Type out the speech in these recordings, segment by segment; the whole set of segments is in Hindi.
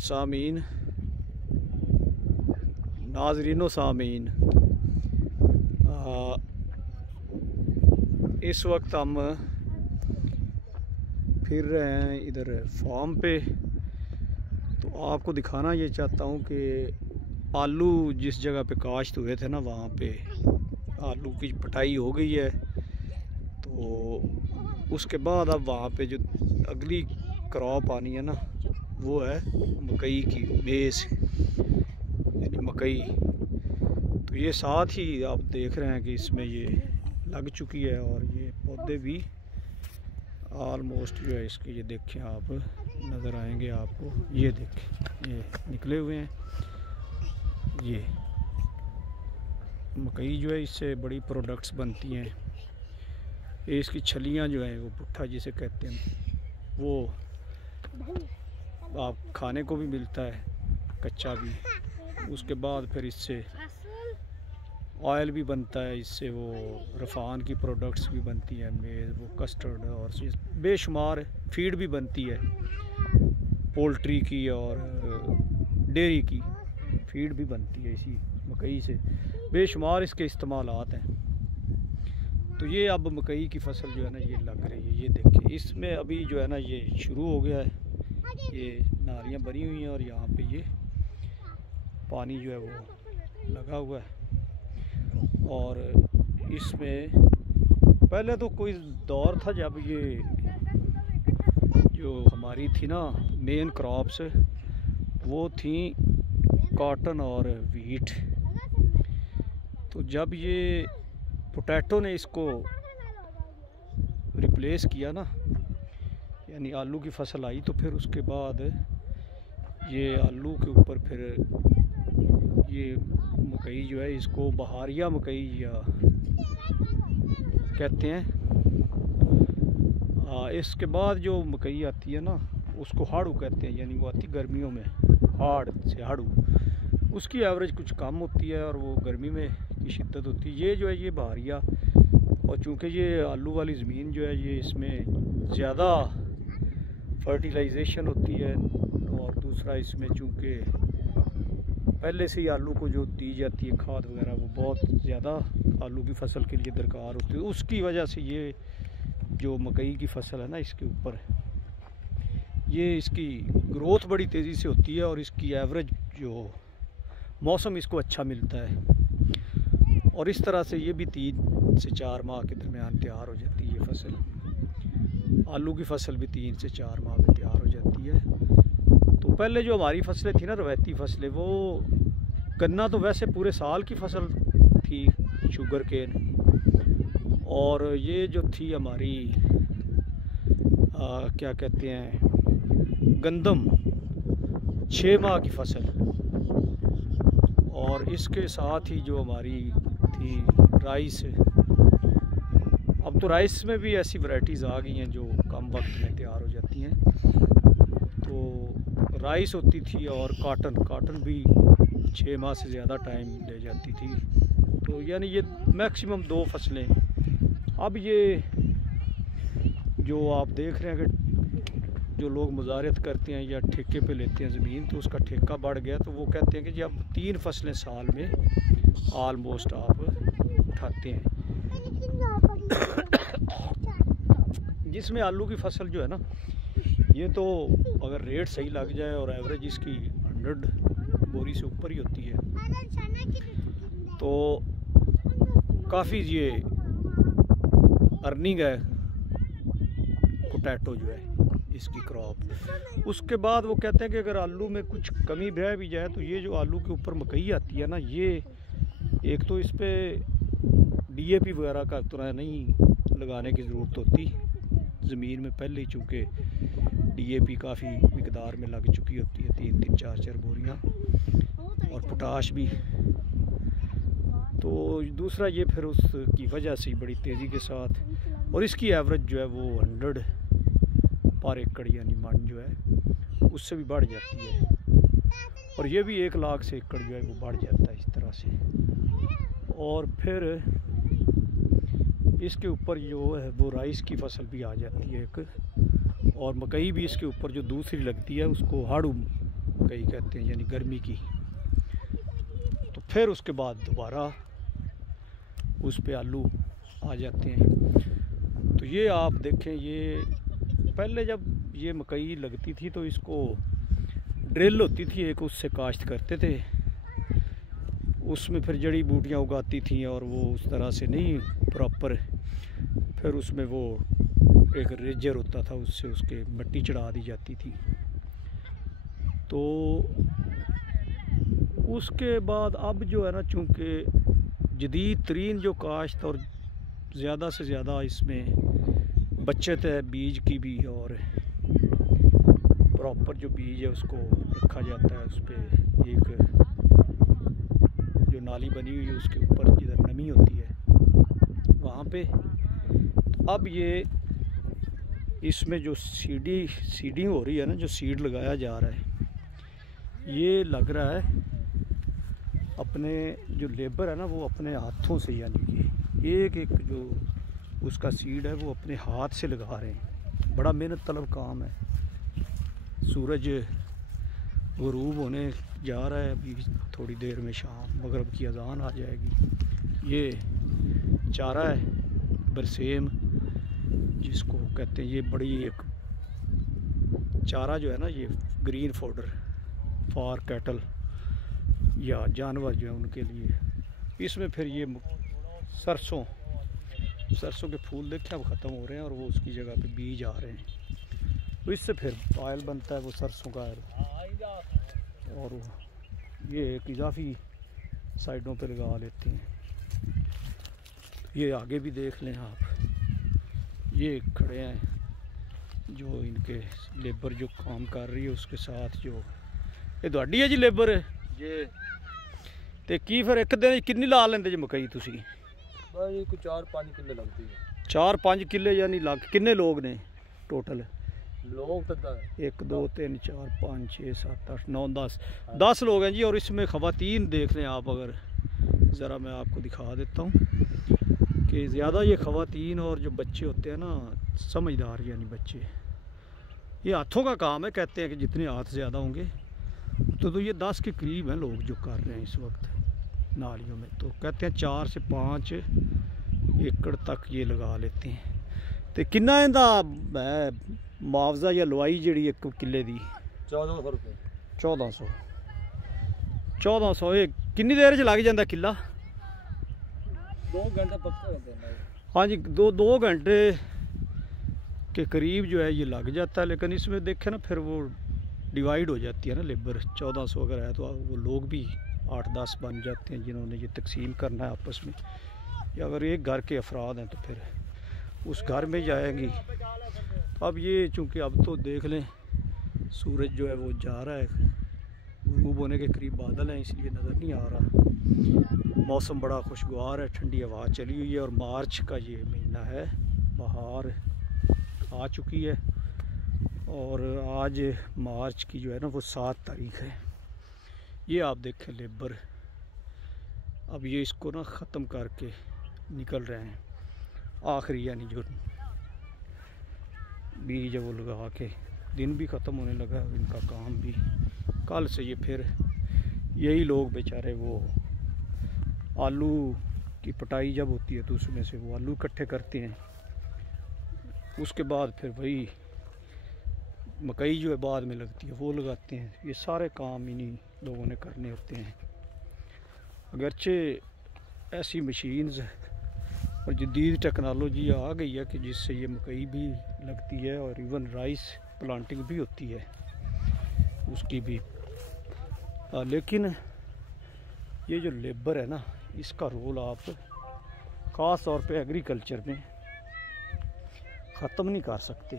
सामीन, नाज़रीनो सामीन, इस वक्त हम फिर रहे हैं इधर फार्म पे। तो आपको दिखाना ये चाहता हूँ कि आलू जिस जगह पे काश्त हुए थे ना, वहाँ पे आलू की पटाई हो गई है। तो उसके बाद अब वहाँ पे जो अगली क्रॉप आनी है ना, वो है मकई की मेज़, यानी मकई। तो ये साथ ही आप देख रहे हैं कि इसमें ये लग चुकी है और ये पौधे भी ऑलमोस्ट जो है इसके, ये देखें आप, नज़र आएंगे आपको, ये देखें ये निकले हुए हैं। ये मकई जो है इससे बड़ी प्रोडक्ट्स बनती हैं। ये इसकी छलियां जो हैं, वो पुट्ठा जिसे कहते हैं, वो आप खाने को भी मिलता है, कच्चा भी। उसके बाद फिर इससे ऑयल भी बनता है, इससे वो रफ़ान की प्रोडक्ट्स भी बनती हैं, मेज़, वो कस्टर्ड, और बेशुमार फीड भी बनती है, पोल्ट्री की और डेयरी की फीड भी बनती है इसी मकई से। बेशुमार इसके इस्तेमालात हैं। तो ये अब मकई की फसल जो है ना, ये लग रही है। ये देखें, इसमें अभी जो है ना ये शुरू हो गया है, ये नालियाँ बनी हुई हैं और यहाँ पे ये पानी जो है वो लगा हुआ है। और इसमें पहले तो कोई दौर था जब ये जो हमारी थी ना मेन क्रॉप्स, वो थी कॉटन और वीट। तो जब ये पोटैटो ने इसको रिप्लेस किया ना, यानी आलू की फसल आई, तो फिर उसके बाद ये आलू के ऊपर फिर ये मकई जो है, इसको बहारिया मकई या कहते हैं। इसके बाद जो मकई आती है ना, उसको हाड़ू कहते हैं, यानी वो आती गर्मियों में, हाड़ से हाड़ू। उसकी एवरेज कुछ कम होती है और वो गर्मी में की शिद्दत होती है। ये जो है ये बहारिया, और चूँकि ये आलू वाली ज़मीन जो है, ये इसमें ज़्यादा फर्टिलाइजेशन होती है, और दूसरा इसमें चूँकि पहले से ही आलू को जो दी जाती है खाद वगैरह, वो बहुत ज़्यादा आलू की फसल के लिए दरकार होती है। उसकी वजह से ये जो मकई की फसल है ना, इसके ऊपर ये इसकी ग्रोथ बड़ी तेज़ी से होती है और इसकी एवरेज जो मौसम इसको अच्छा मिलता है। और इस तरह से ये भी 3 से 4 माह के दरमियान तैयार हो जाती है ये फसल। आलू की फसल भी 3 से 4 माह में तैयार हो जाती है। तो पहले जो हमारी फसलें थी ना, रवायती फसलें, वो गन्ना तो वैसे पूरे साल की फसल थी, शुगर केन, और ये जो थी हमारी क्या कहते हैं, गंदम, 6 माह की फसल। और इसके साथ ही जो हमारी थी राइस। अब तो राइस में भी ऐसी वैरायटीज़ आ गई हैं जो कम वक्त में तैयार हो जाती हैं। तो राइस होती थी, और काटन भी 6 माह से ज़्यादा टाइम ले जाती थी। तो यानी ये मैक्सिमम 2 फसलें। अब ये जो आप देख रहे हैं कि जो लोग मुजारत करते हैं या ठेके पे लेते हैं ज़मीन, तो उसका ठेका बढ़ गया। तो वो कहते हैं कि जी अब 3 फसलें साल में आलमोस्ट आप उठाते हैं। जिसमें आलू की फसल जो है ना, ये तो अगर रेट सही लग जाए और एवरेज इसकी 100 बोरी से ऊपर ही होती है, तो काफ़ी ये अर्निंग है पोटैटो जो है इसकी क्रॉप। उसके बाद वो कहते हैं कि अगर आलू में कुछ कमी रह भी जाए, तो ये जो आलू के ऊपर मकई आती है ना, ये एक तो इस पर DAP वगैरह का तरह नहीं लगाने की ज़रूरत होती ज़मीन में, पहले ही चूँकि DAP काफ़ी मिकदार में लग चुकी होती है, 3-3, 4-4 बोरियाँ, और पोटाश भी। तो दूसरा ये फिर उसकी वजह से बड़ी तेज़ी के साथ, और इसकी एवरेज जो है वो 100 पर एकड़ यानी मन जो है उससे भी बढ़ जाती है। और ये भी 1 लाख से एकड़ जो है वो बढ़ जाता है इस तरह से। और फिर इसके ऊपर जो है वो राइस की फसल भी आ जाती है एक, और मकई भी इसके ऊपर जो दूसरी लगती है उसको हाड़ू मकई कहते हैं, यानी गर्मी की। तो फिर उसके बाद दोबारा उस पे आलू आ जाते हैं। तो ये आप देखें, ये पहले जब ये मकई लगती थी तो इसको ड्रिल होती थी एक, उससे काश्त करते थे, उसमें फिर जड़ी बूटियाँ उगाती थी और वो उस तरह से नहीं प्रॉपर, फिर उसमें वो एक रेजर होता था, उससे उसके मिट्टी चढ़ा दी जाती थी। तो उसके बाद अब जो है ना, चूँकि जदीद तरीन जो काश्त और ज़्यादा से ज़्यादा इसमें बचत है बीज की भी, और प्रॉपर जो बीज है उसको रखा जाता है, उस पर एक जो नाली बनी हुई है उसके ऊपर जिधर नमी होती है वहाँ पे। अब ये इसमें जो सीडिंग हो रही है ना, जो सीड लगाया जा रहा है, ये लग रहा है अपने जो लेबर है ना वो अपने हाथों से, यानी कि एक एक जो उसका सीड है वो अपने हाथ से लगा रहे हैं। बड़ा मेहनत तलब काम है। सूरज गुरूब होने जा रहा है, अभी थोड़ी देर में शाम मगरिब की अजान आ जाएगी। ये चारा है बरसेम जिसको कहते हैं, ये बड़ी एक चारा जो है ना, ये ग्रीन फॉडर फॉर कैटल या जानवर जो है उनके लिए। इसमें फिर ये सरसों के फूल देखे अब ख़त्म हो रहे हैं और वो उसकी जगह पे बीज आ रहे हैं। तो इससे फिर ऑयल बनता है, वो सरसों का ऑयल। और ये एक इजाफी साइडों पे लगा लेते हैं। ये आगे भी देख लें आप, ये खड़े हैं जो इनके लेबर जो काम कर रही है उसके साथ। जो ये ਤੁਹਾਡੀ है जी लेबर जी, तो की फिर एक दिन कितनी ला लेंदे जी मकई तुसी? भाई को 4-5 किले लगती है। 4-5 किले यानी लग किन्ने लोग ने टोटल? लोग तो 1 2 3 4 5 6 7 8 9 10 लोग हैं जी। और इसमें ख़वातीन देख लें आप, अगर ज़रा मैं आपको दिखा देता हूँ कि ज़्यादा ये ख़वातीन और जो बच्चे होते हैं ना, समझदार यानी बच्चे, ये हाथों का काम है। कहते हैं कि जितने हाथ ज़्यादा होंगे तो ये 10 के करीब हैं लोग जो कर रहे हैं इस वक्त नालियों में। तो कहते हैं 4 से 5 एकड़ तक ये लगा लेते हैं। तो किन्ना इंदा मुआवजा या लवाई जी 1 किले की? 1400 रुपये। 1400 ये किन्नी देर च लग जाता किला? 2 घंटे पक्का देना। हाँ जी, 2 घंटे के करीब जो है ये लग जाता है। लेकिन इसमें देखें ना, फिर वो डिवाइड हो जाती है ना लेबर। 1400 अगर है तो वो लोग भी 8-10 बन जाते हैं जिन्होंने ये तकसीम करना है आपस में। या अगर एक घर के अफराद हैं तो फिर उस घर में जाएंगी। अब ये चूँकि अब तो देख लें सूरज जो है वो जा रहा है, गुरूब होने के करीब बादल हैं इसलिए नज़र नहीं आ रहा। मौसम बड़ा खुशगवार है, ठंडी हवा चली हुई है और मार्च का ये महीना है, बहार आ चुकी है। और आज मार्च की जो है ना वो 7 तारीख है। ये आप देखें लेबर अब ये इसको ना ख़त्म करके निकल रहे हैं आखिरी, यानी जो बीज है वो लगा के। दिन भी ख़त्म होने लगा इनका काम भी। कल से ये फिर यही लोग बेचारे वो आलू की पटाई जब होती है तो उसमें से वो आलू इकट्ठे करते हैं। उसके बाद फिर वही मकई जो है बाद में लगती है वो लगाते हैं। ये सारे काम इन्हीं लोगों ने करने होते हैं। अगरचे ऐसी मशीन्स और जदीद टेक्नोलॉजी आ गई है कि जिससे ये मकई भी लगती है और इवन राइस प्लांटिंग भी होती है उसकी भी। लेकिन ये जो लेबर है ना, इसका रोल आप ख़ास तौर पे एग्रीकल्चर में ख़त्म नहीं कर सकते।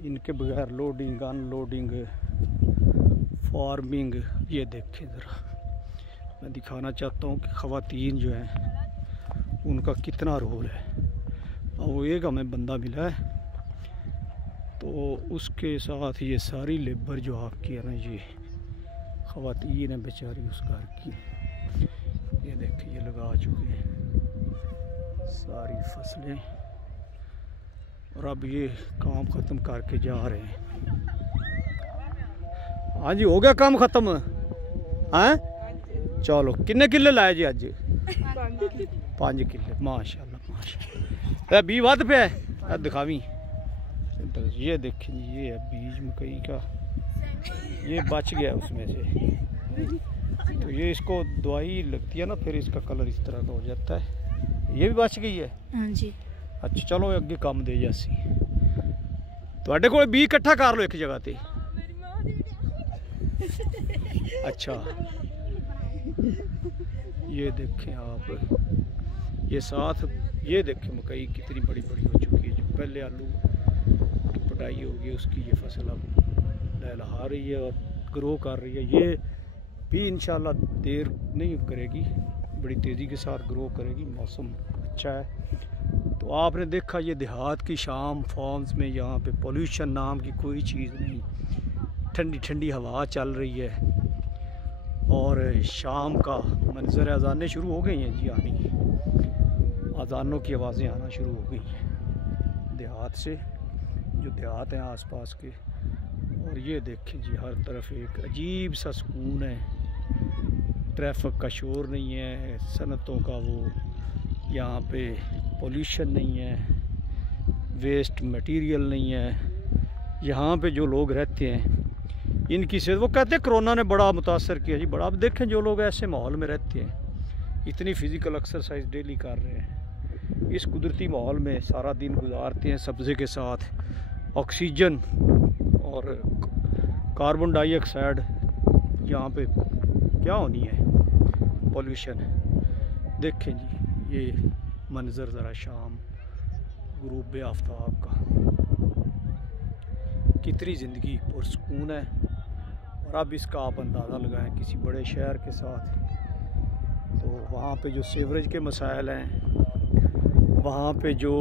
इनके बगैर लोडिंग अनलोडिंग फार्मिंग, ये देखें ज़रा, मैं दिखाना चाहता हूँ कि ख़वातीन जो हैं उनका कितना रोल है। और वो एक हमें बंदा मिला है तो उसके साथ ये सारी लेबर जो आपकी है ना, ये ख़वातीन है बेचारी उस घर की। ये देखिए ये लगा चुके हैं सारी फसलें और अब ये काम ख़त्म करके जा रहे हैं। हाँ जी, हो गया काम खत्म हैं? चलो किन्ने किले लाए जी अज? 5 किले, माशाल्लाह माशाल्लाह। बी वध पे है, दिखावी। ये देखें, ये है बीज मकई का, ये बच गया उसमें से। तो ये इसको दवाई लगती है ना, फिर इसका कलर इस तरह का हो जाता है। ये भी बच गई है? हाँ जी। अच्छा चलो अगे काम दे जासी। तुहाडे कोल बी इकट्ठा कर लो एक जगह ते। अच्छा ये देखें आप, ये साथ ये देखें मकई कितनी बड़ी बड़ी हो चुकी है। जो पहले आलू की पटाई होगी उसकी ये फसल अब लहलहा रही है और ग्रो कर रही है। ये भी इंशाल्लाह देर नहीं करेगी, बड़ी तेज़ी के साथ ग्रो करेगी। मौसम अच्छा है। तो आपने देखा ये देहात की शाम, फार्म्स में यहाँ पे पोल्यूशन नाम की कोई चीज़ नहीं, ठंडी ठंडी हवा चल रही है और शाम का मंजर। अजानें शुरू हो गई हैं जी आनी, अजानों की आवाज़ें आना शुरू हो गई हैं देहात से, जो देहात हैं आसपास के। और ये देखें जी हर तरफ एक अजीब सा सुकून है, ट्रैफिक का शोर नहीं है, सनतों का वो यहाँ पे पोल्यूशन नहीं है, वेस्ट मटेरियल नहीं है। यहाँ पे जो लोग रहते हैं इनकी सेहत, वो कहते हैं कोरोना ने बड़ा मुतासर किया जी, बड़ा। अब देखें जो लोग ऐसे माहौल में रहते हैं, इतनी फ़िज़िकल एक्सरसाइज डेली कर रहे हैं, इस कुदरती माहौल में सारा दिन गुजारते हैं सब्ज़े के साथ, ऑक्सीजन और कार्बन डाइऑक्साइड यहाँ पे क्या होनी है, पोल्यूशन। देखें जी ये मंज़र ज़रा शाम गुरूब आफ्ताब का, कितनी ज़िंदगी पुरसकून है। और अब इसका आप अंदाज़ा लगाएं किसी बड़े शहर के साथ, तो वहाँ पे जो सीवरेज के मसाइल हैं, वहाँ पे जो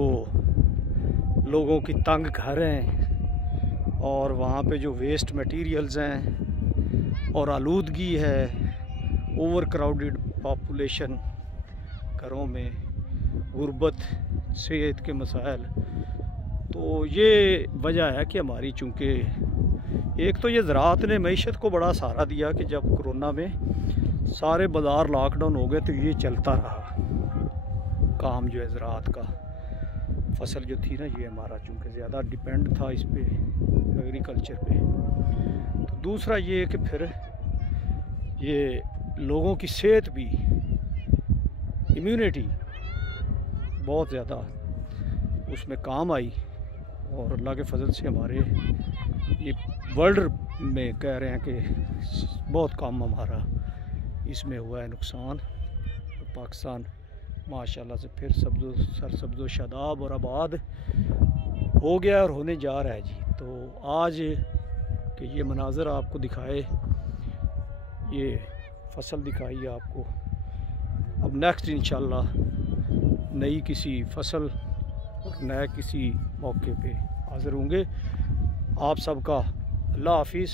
लोगों की तंग घर हैं, और वहाँ पे जो वेस्ट मटेरियल्स हैं और आलूदगी है, ओवर क्राउडेड पॉपुलेशन घरों में, गुर्बत, सेहत के मसाइल। तो ये वजह है कि हमारी, चूँकि एक तो ये ज़राअत ने मईशत को बड़ा सहारा दिया कि जब कोरोना में सारे बाज़ार लॉकडाउन हो गए तो ये चलता रहा काम जो है ज़राअत का। फसल जो थी ना ये हमारा चूँकि ज़्यादा डिपेंड था इस पे, एग्रीकल्चर पे। तो दूसरा ये कि फिर ये लोगों की सेहत भी, इम्यूनिटी बहुत ज़्यादा उसमें काम आई। और अल्लाह के फजल से हमारे ये वर्ल्ड में कह रहे हैं कि बहुत कम हमारा इसमें हुआ है नुकसान। तो पाकिस्तान माशाल्लाह से फिर सरसब्ज़ो शादाब और आबाद हो गया और होने जा रहा है जी। तो आज के ये मनाज़र आपको दिखाए, ये फसल दिखाई आपको। अब नेक्स्ट इंशाल्लाह नई किसी फसल और नए किसी मौके पे हाज़िर होंगे। आप सबका अल्लाह हाफिज़।